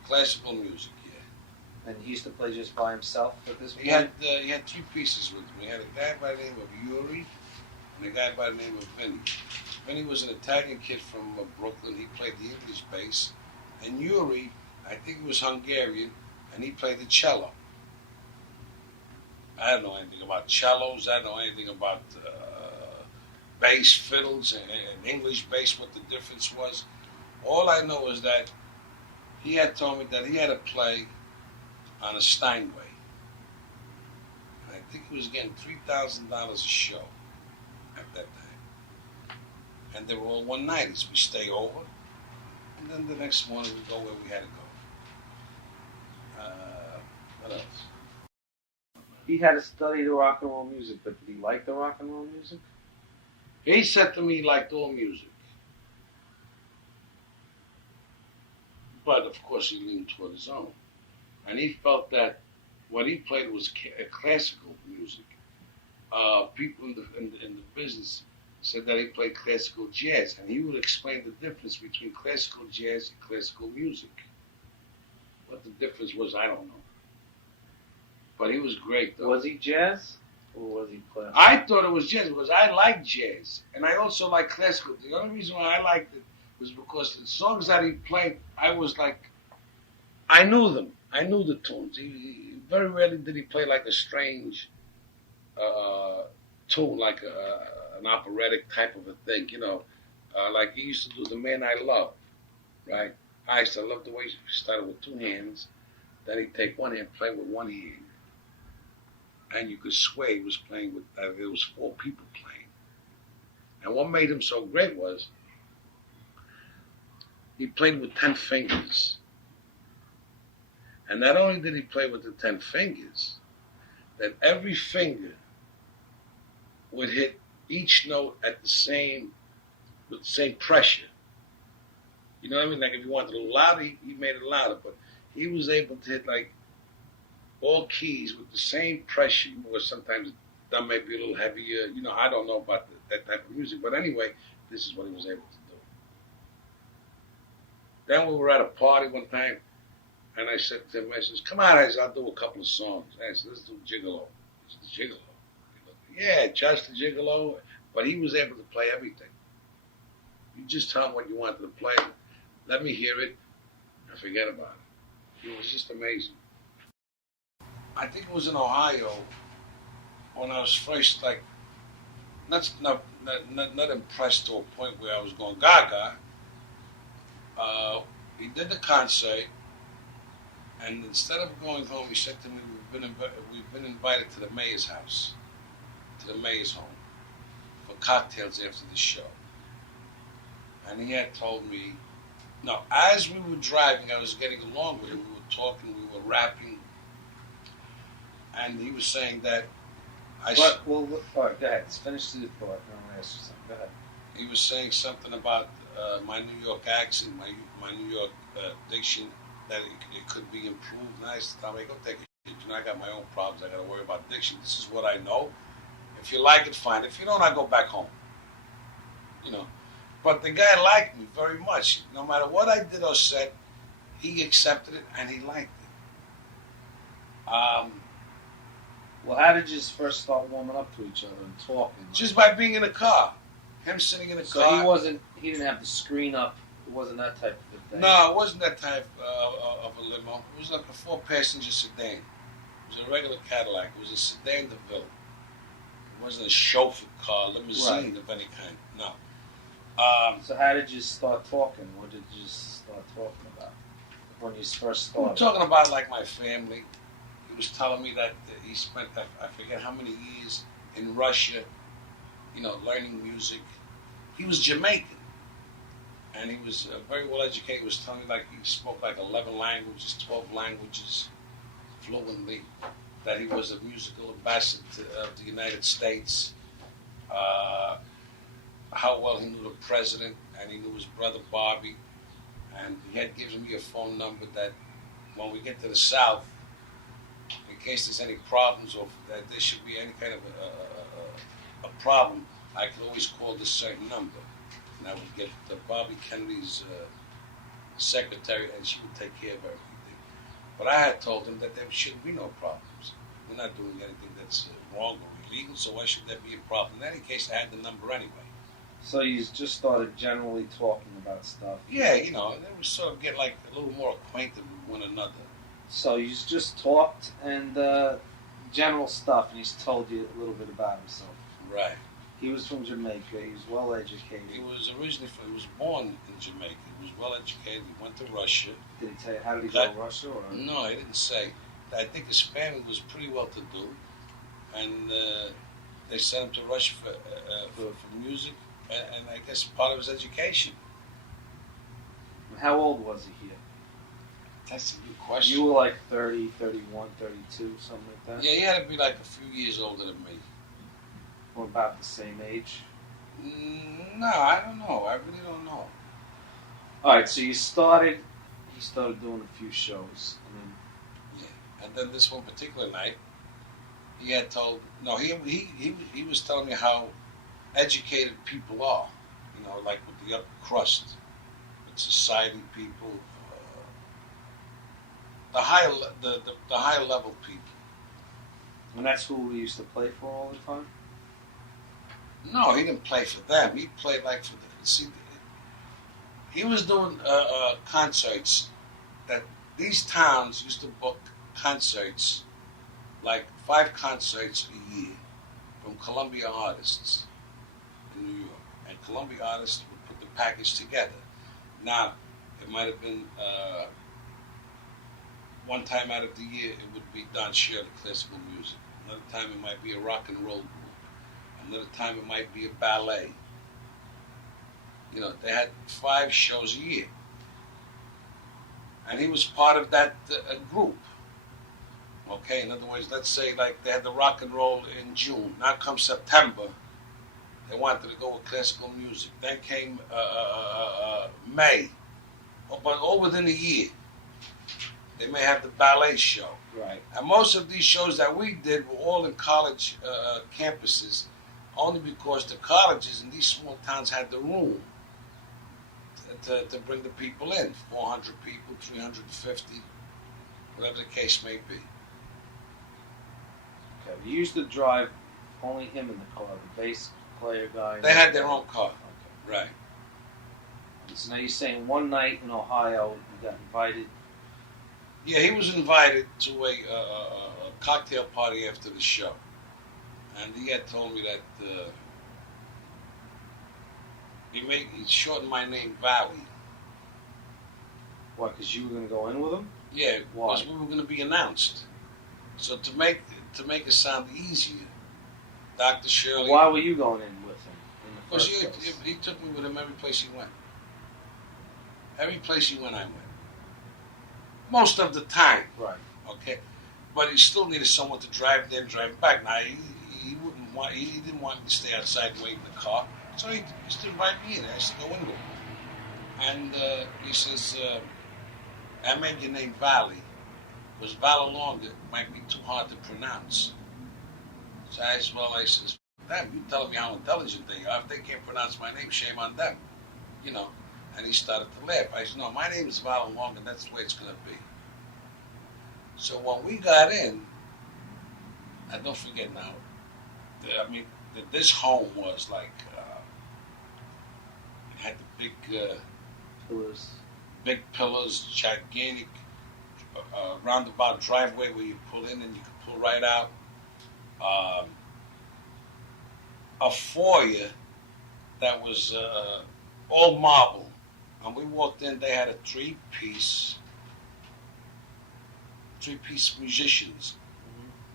Classical music, yeah. And he used to play just by himself at this point? He had three pieces with him. He had a guy by the name of Yuri and a guy by the name of Vinny. Vinny was an Italian kid from Brooklyn. He played the English bass. And Yuri, I think he was Hungarian, and he played the cello. I don't know anything about cellos. I don't know anything about bass, fiddles, and English bass, what the difference was. All I know is that he had told me that he had to play on a Steinway. And I think he was getting $3,000 a show at that time. And they were all one-nighters. We stay over, and then the next morning we go where we had to go. What else? He had to study the rock and roll music, but did he like the rock and roll music? He said to me he liked all music. But, of course, he leaned toward his own. And he felt that what he played was classical music. People in the business said that he played classical jazz, and he would explain the difference between classical jazz and classical music. What the difference was, I don't know. But he was great, though. Was he jazz, or was he classical? I thought it was jazz because I like jazz, and I also like classical. The only reason why I liked it was because the songs that he played, I was like, I knew them. I knew the tunes. He very rarely did he play like a strange tune, like an operatic type of a thing, you know, like he used to do The Man I Love, right? I used to love the way he started with two hands, then he'd take one hand, play with one hand, and you could swear he was playing with, there was four people playing. And what made him so great was, he played with 10 fingers. And not only did he play with the 10 fingers, that every finger would hit each note at the same, with the same pressure. You know what I mean? Like if you wanted it louder, he made it louder, but he was able to hit like all keys with the same pressure, or sometimes that might be a little heavier. You know, I don't know about that type of music, but anyway, this is what he was able to do. Then we were at a party one time, and I said to him, I says, come on, I said, I'll do a couple of songs. I said, let's do Gigolo. He said, Gigolo? Yeah, just the Gigolo. But he was able to play everything. You just tell him what you wanted to play. Let me hear it, and forget about it. It was just amazing. I think it was in Ohio when I was first, like, not impressed to a point where I was going gaga. He did the concert, and instead of going home, he said to me, we've been invited to the mayor's house, to the mayor's home, for cocktails after the show. And he had told me, now, as we were driving, I was getting along with him. We were talking, we were rapping, and he was saying that all right, go ahead. Let's finish the thought, and I'll ask you something. Go ahead. He was saying something about my New York accent, my New York diction, that it could be improved. And I said, Tommy, go take a shit. You know, I got my own problems. I got to worry about diction. This is what I know. If you like it, fine. If you don't, I go back home. You know. But the guy liked me very much. No matter what I did or said, he accepted it and he liked it. Well, how did you first start warming up to each other and talking? Just by being in the car. Him sitting in the car. So he didn't have the screen up. It wasn't that type of a thing. No, it wasn't that type of a limo. It was like a 4-passenger sedan. It was a regular Cadillac. It was a sedan DeVille. It wasn't a chauffeur car, limousine of any kind. No. So how did you start talking? What did you start talking about when you first started? We were talking about like my family. He was telling me that he spent, I forget how many years in Russia, you know, learning music. He was Jamaican, and he was very well educated. He was telling me like he spoke like 11 languages, 12 languages fluently, that he was a musical ambassador of the United States, how well he knew the president, and he knew his brother Bobby, and he had given me a phone number that when we get to the South, case there's any problems or that there should be any kind of a problem, I could always call this certain number. And I would get Bobby Kennedy's secretary, and she would take care of everything. But I had told them that there shouldn't be no problems. We're not doing anything that's wrong or illegal, so why should there be a problem? In any case, I had the number anyway. So you just started generally talking about stuff. Yeah, and then we sort of get like a little more acquainted with one another. So you just talked and general stuff, and he's told you a little bit about himself. Right. He was from Jamaica. He was well educated. He was born in Jamaica. He was well educated. He went to Russia. Did he tell you how did he go to Russia? Or? No, he didn't say. I think his family was pretty well to do, and they sent him to Russia for music, and I guess part of his education. How old was he here? That's a good question. You were like 30, 31, 32, something like that? Yeah, he had to be like a few years older than me. Or about the same age? No, I don't know. I really don't know. All right, so he started doing a few shows. Yeah, and then this one particular night, he had told. No, he was telling me how educated people are. Like with the upper crust, with society people, the higher level people. And that's who we used to play for all the time? No, he didn't play for them. He played like for the. See, he was doing concerts that these towns used to book concerts, like 5 concerts a year from Columbia artists in New York. And Columbia artists would put the package together. Now, it might have been one time out of the year it would be Don Shirley, classical music. Another time it might be a rock and roll group. Another time it might be a ballet. They had 5 shows a year. And he was part of that group. Okay, in other words, let's say like they had the rock and roll in June. Now come September, they wanted to go with classical music. Then came May. But all within a year, they may have the ballet show. Right. And most of these shows that we did were all in college campuses, only because the colleges in these small towns had the room to bring the people in. 400 people, 350, whatever the case may be. Okay. You used to drive only him in the car, the bass player guy. They had their own car. Okay. Right. So now you're saying one night in Ohio you got invited. Yeah, he was invited to a cocktail party after the show. And he had told me that he shortened my name Valley. Why? Because you were going to go in with him? Yeah, Why? because we were going to be announced. So to make it sound easier, Dr. Shirley. Why were you going in with him? Because he took me with him every place he went. Every place he went, I went. Most of the time. Right. Okay. But he still needed someone to drive there and drive back. Now he didn't want me to stay outside waiting in the car. So he used to invite me in. I used to go in with him. And he says, I made your name Valley. Because Vallalonga might be too hard to pronounce. So I says, damn, you telling me how intelligent they are. If they can't pronounce my name, shame on them. And he started to laugh. I said, no, my name is Vallalonga, and that's the way it's going to be. So when we got in, and don't forget now, this home was like, it had the big pillars, gigantic roundabout driveway where you pull in and you can pull right out. A foyer that was all marble. When we walked in, they had a three-piece musicians.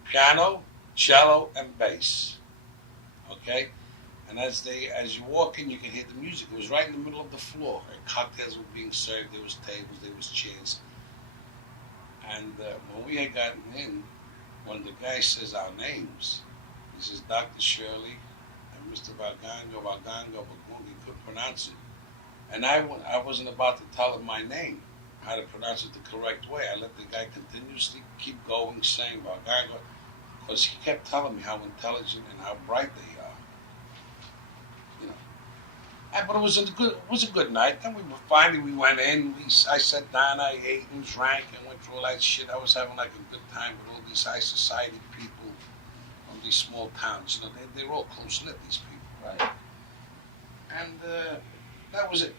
Piano, cello, and bass. Okay? And as you walk in, you can hear the music. It was right in the middle of the floor. And cocktails were being served. There was tables, there was chairs. And when we had gotten in, when the guy says our names, he says Dr. Shirley and Mr. Vagango, he couldn't pronounce it. And I wasn't about to tell him my name. how to pronounce it the correct way. I let the guy continuously keep going, saying, because he kept telling me how intelligent and how bright they are. You know. But it was a good night. Then we went in. I sat down, I ate and drank and went through all that shit. I was having like a good time with all these high society people from these small towns. You know, they're all close knit, these people. Right. And that was it.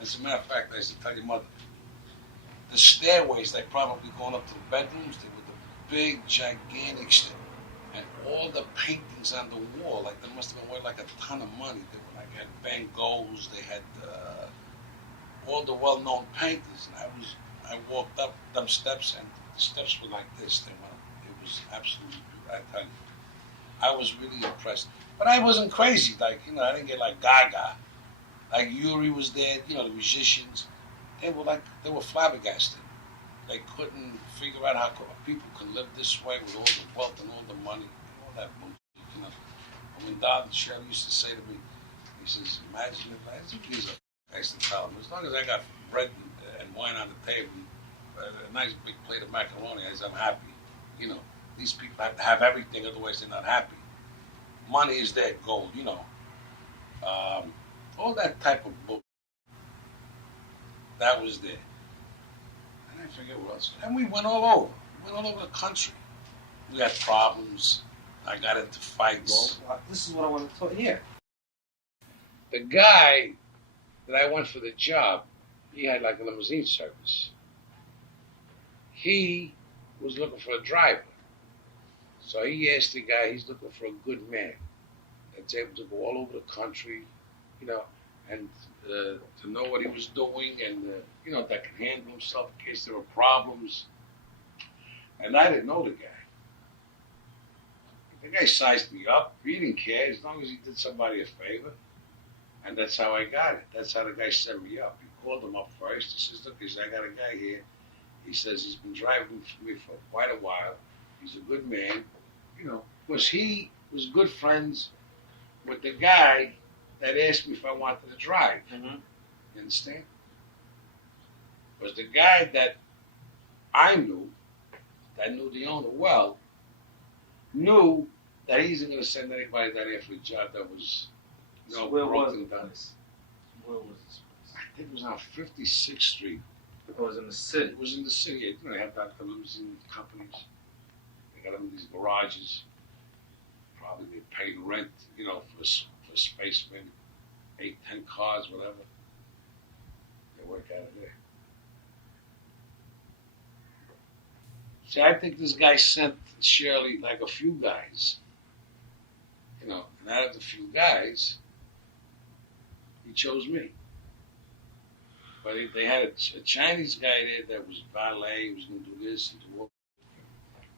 As a matter of fact, I used to tell your mother, the stairways, they probably going up to the bedrooms, they were the big, gigantic and all the paintings on the wall, like they must have been worth like a ton of money. They were like had Van Goghs, they had all the well-known painters. And I walked up them steps, and the steps were like this. It was absolutely beautiful, I tell you. I was really impressed. But I wasn't crazy, like, you know, I didn't get like gaga. Like Yuri was there, you know, the musicians, they were flabbergasted. They couldn't figure out how people could live this way with all the wealth and all the money, and all that bullshit, you know. And when Don Shirley used to say to me, he says, imagine if I used to tell him, as long as I got bread and wine on the table, a nice big plate of macaroni, I said, I'm happy. You know, these people have to have everything, otherwise they're not happy. Money is their goal, you know. All that type of book, that was there. And I forget what else. And we went all over. We went all over the country. We had problems. I got into fights. Well, this is what I want to talk. Yeah. The guy that I went for the job, he had like a limousine service. He was looking for a driver. So he asked the guy, he's looking for a good man that's able to go all over the country, you know, and to know what he was doing, and you know, that can handle himself in case there were problems. And I didn't know the guy. The guy sized me up. He didn't care as long as he did somebody a favor. And that's how I got it. That's how the guy set me up. He called him up first. He says, look, I got a guy here. He says he's been driving for me for quite a while. He's a good man. You know, because he was good friends with the guy that asked me if I wanted to drive. Mm-hmm. You understand? Because the guy that I knew, that knew the owner well, knew that he isn't going to send anybody down there for a job that was, you know, Where was broken the down. place? Where was this place? I think it was on 56th Street. It was in the city. It was in the city. You know, they had that the limousine companies. They got them in these garages. Probably they paid rent, you know, for space, maybe 8, 10 cars, whatever. They work out of there. See, I think this guy sent Shirley like a few guys. You know, and out of the few guys, he chose me. But they had a Chinese guy there that was valet, he was going to do this and do all.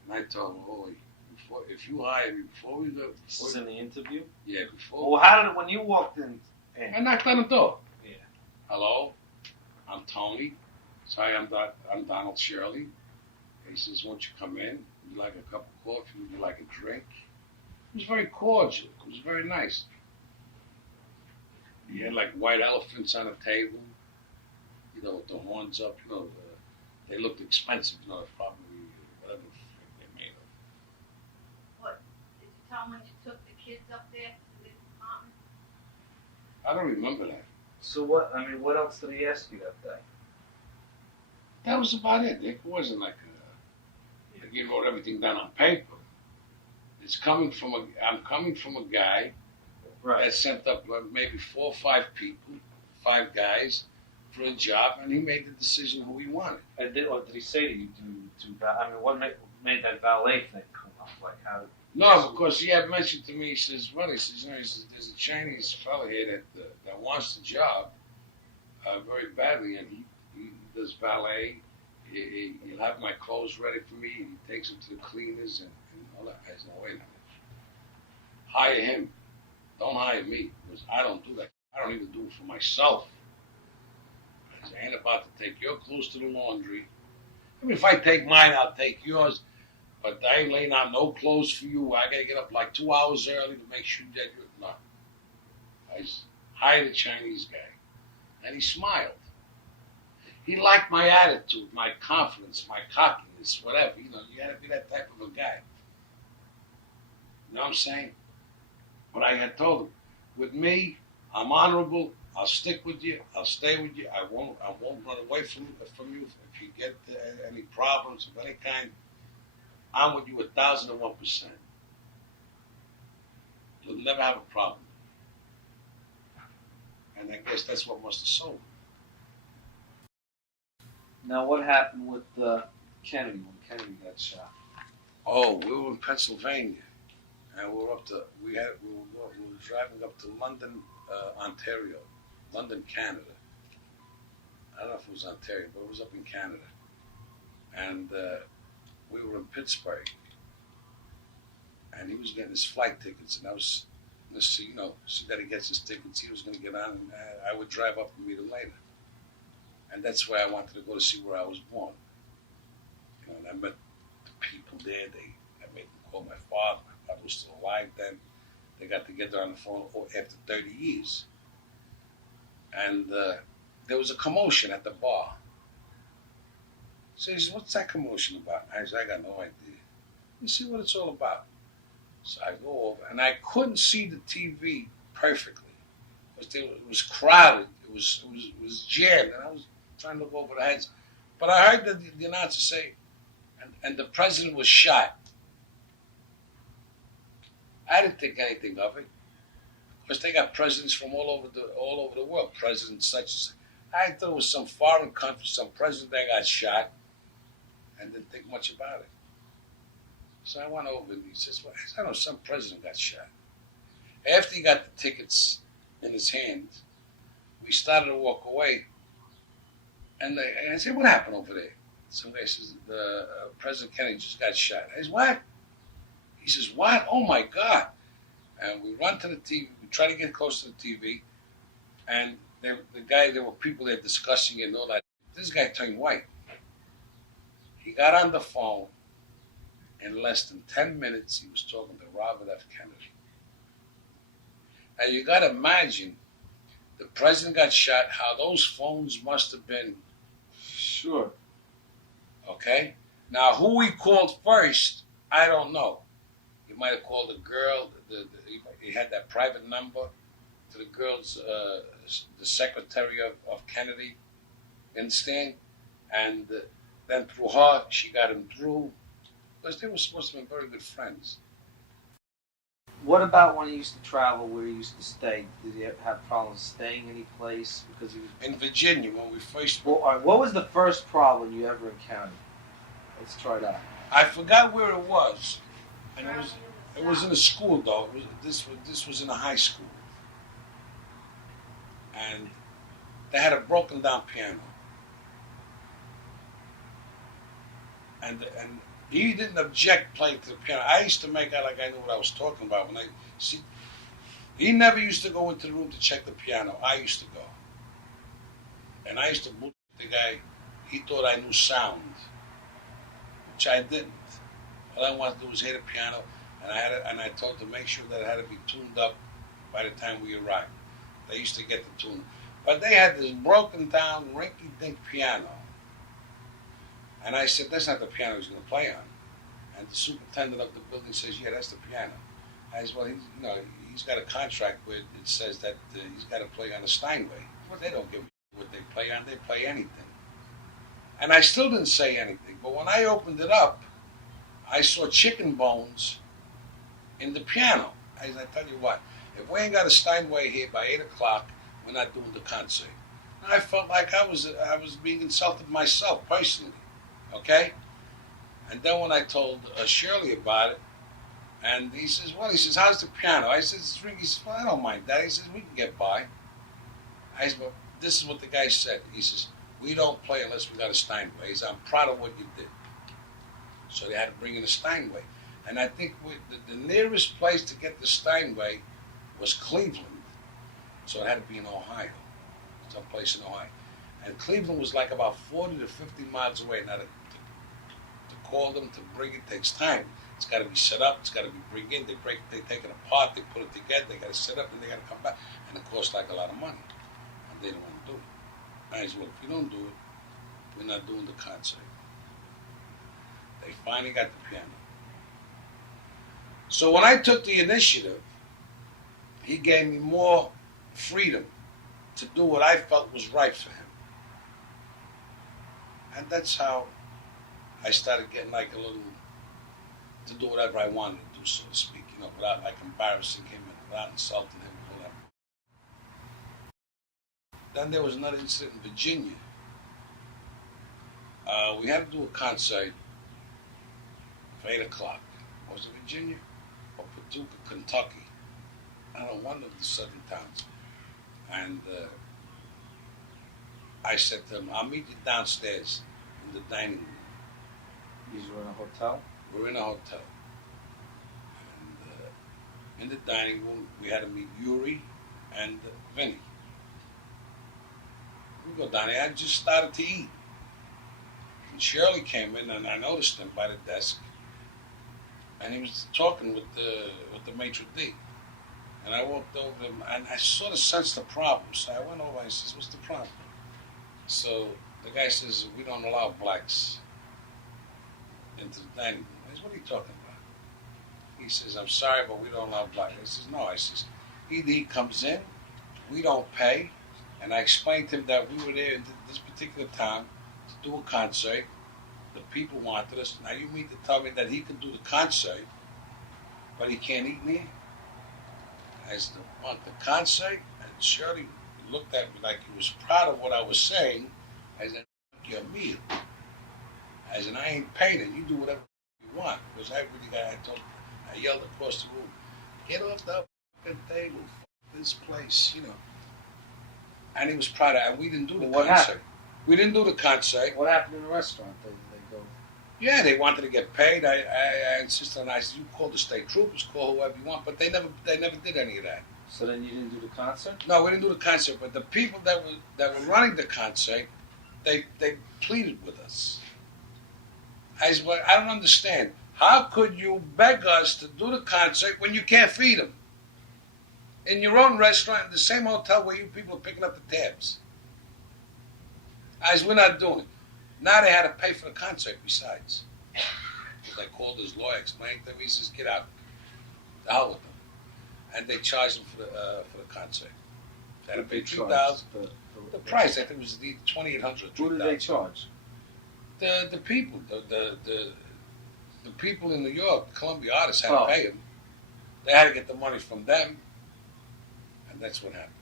And I told him, holy, if you hire me before we go. This is in the interview? Yeah, before. Well, how did it, when you walked in? I knocked on the door. Yeah. Hello, I'm Tony. Sorry, I'm Donald Shirley. He says, won't you come in? Would you like a cup of coffee? Would you like a drink? It was very cordial. It was very nice. He had like white elephants on the table. You know, with the horns up, you know, they looked expensive, you know, probably whatever they made of. What? Did you tell him when you took the kids up there to the apartment? I don't remember that. So what else did he ask you that day? That was about it, Dick. It wasn't like he wrote everything down on paper. I'm coming from a guy that sent up maybe 4 or 5 people, 5 guys, for a job, and he made the decision who he wanted. Did he say to you, what made that valet thing come up? Like how? No, because he had mentioned to me, he says, there's a Chinese fella here that wants the job very badly, and he does valet. He'll have my clothes ready for me, and he takes them to the cleaners and all that. I said, no, wait a minute. Hire him. Don't hire me, because I don't do that. I don't even do it for myself. I ain't about to take your clothes to the laundry. I mean, if I take mine, I'll take yours. But I ain't laying out no clothes for you. I got to get up like 2 hours early to make sure that you're not. I hired a Chinese guy. And he smiled. he liked my attitude, my confidence, my cockiness, whatever. You know, you had to be that type of a guy. You know what I'm saying? But I had told him, with me, I'm honorable. I'll stick with you. I'll stay with you. I won't run away from you. If you get any problems of any kind, I'm with you 1,001%. You'll never have a problem. And I guess that's what must have sold. Now, what happened with Kennedy when Kennedy got shot? Oh, we were in Pennsylvania, and we were driving up to London, Ontario, London, Canada. I don't know if it was Ontario, but it was up in Canada. And we were in Pittsburgh, and he was getting his flight tickets, and I was, see that he gets his tickets. He was going to get on, and I would drive up and meet him later. And that's why I wanted to go to see where I was born. You know, and I met the people there. I made them call my father. My father was still alive then. They got together on the phone after 30 years. And there was a commotion at the bar. So he says, what's that commotion about? I said, I got no idea. You see what it's all about. So I go over, and I couldn't see the TV perfectly. It was crowded. It was jammed, and I was trying to look over the heads. But I heard the announcer say, and the president was shot. I didn't think anything of it. Because they got presidents from all over the world. Presidents such as, I thought it was some foreign country, some president that got shot, and didn't think much about it. So I went over, and he says, well, I know some president got shot. After he got the tickets in his hand, we started to walk away. And I said, what happened over there? Some guy says, President Kennedy just got shot. I said, what? He says, what? Oh, my God. And we run to the TV. We try to get close to the TV. And there were people there discussing it and all that. This guy turned white. He got on the phone. In less than 10 minutes, he was talking to Robert F. Kennedy. Now, you got to imagine, the president got shot, how those phones must have been. Sure. Okay? Now, who he called first, I don't know. He might have called a girl. He had that private number to the girl's, the secretary of Kennedy. You understand? And then through her, she got him through. Because they were supposed to be very good friends. What about when he used to travel, where he used to stay? Did he have problems staying any place? Because he was in Virginia when we first. Well, all right, what was the first problem you ever encountered? Let's try that. I forgot where it was, and it was in a school though. This was in a high school, and they had a broken down piano, and he didn't object playing to the piano. I used to make out like I knew what I was talking about. He never used to go into the room to check the piano. I used to go. And I used to boot the guy. He thought I knew sound, which I didn't. All I wanted to do was hear the piano, and I told him to make sure that it had to be tuned up by the time we arrived. They used to get the tune. But they had this broken down, rinky-dink piano. And I said, that's not the piano he's going to play on. And the superintendent of the building says, yeah, that's the piano. I said, well, he's got a contract where it says that he's got to play on a Steinway. Well, they don't give me what they play on. They play anything. And I still didn't say anything. But when I opened it up, I saw chicken bones in the piano. I said, I tell you what, if we ain't got a Steinway here by 8 o'clock, we're not doing the concert. And I felt like I was being insulted myself personally. Okay? And then when I told Shirley about it, and he says, how's the piano? I said, it's ringing. He says, well, I don't mind that. He says, we can get by. I said, well, this is what the guy said. He says, we don't play unless we got a Steinway. He says, I'm proud of what you did. So they had to bring in a Steinway. And I think the nearest place to get the Steinway was Cleveland. So it had to be in Ohio, someplace in Ohio. And Cleveland was like about 40 to 50 miles away. Now, to call them, to bring it, takes time. It's got to be set up. It's got to be bring in. They take it apart. They put it together. They got to set up, and they got to come back. And it costs like a lot of money. And they don't want to do it. I said, well, if you don't do it, we're not doing the concert. They finally got the piano. So when I took the initiative, he gave me more freedom to do what I felt was right for him. And that's how I started getting like a little, to do whatever I wanted to do, so to speak, you know, without like embarrassing him and without insulting him, whatever. Then there was another incident in Virginia. We had to do a concert for 8 o'clock. Was it Virginia? Or Paducah, Kentucky? I don't know, one of the southern towns. And I said to him, I'll meet you downstairs in the dining room. These were in a hotel? We're in a hotel. And in the dining room, we had to meet Yuri and Vinny. We go down there. I just started to eat. And Shirley came in, and I noticed him by the desk. And he was talking with the maitre d'. And I walked over him, and I sort of sensed the problem. So I went over and I says, what's the problem? So the guy says, we don't allow blacks into the dining room. I said, what are you talking about? He says, I'm sorry, but we don't allow blacks. I says, no. I says, he comes in, we don't pay. And I explained to him that we were there at this particular time to do a concert. The people wanted us. Now you mean to tell me that he can do the concert, but he can't eat in here? I said, want the concert? And Shirley looked at me like he was proud of what I was saying. I said, your meal. I said, I ain't paying it. You do whatever you want. Because I yelled across the room, get off the fucking table, fuck this place, you know. And he was proud of it. And we didn't do the concert. Happened? We didn't do the concert. What happened in the restaurant? They go. Yeah, they wanted to get paid. I insisted on. I said, you call the state troopers, call whoever you want, but they never did any of that. So then you didn't do the concert? No, we didn't do the concert. But the people that were running the concert, they pleaded with us. I said, well, I don't understand. How could you beg us to do the concert when you can't feed them? In your own restaurant, in the same hotel where you people are picking up the tabs. I said, we're not doing it. Now they had to pay for the concert besides. Because I called his lawyer, explained to him, he says, get out. The hell with them. And they charged him for the concert. They had to pay $2,000. The price, I think, was either $2,800 or $3,000. Who did they charge? The people. The people in New York, Columbia artists, had to pay them. They had to get the money from them. And that's what happened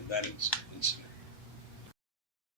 in that incident.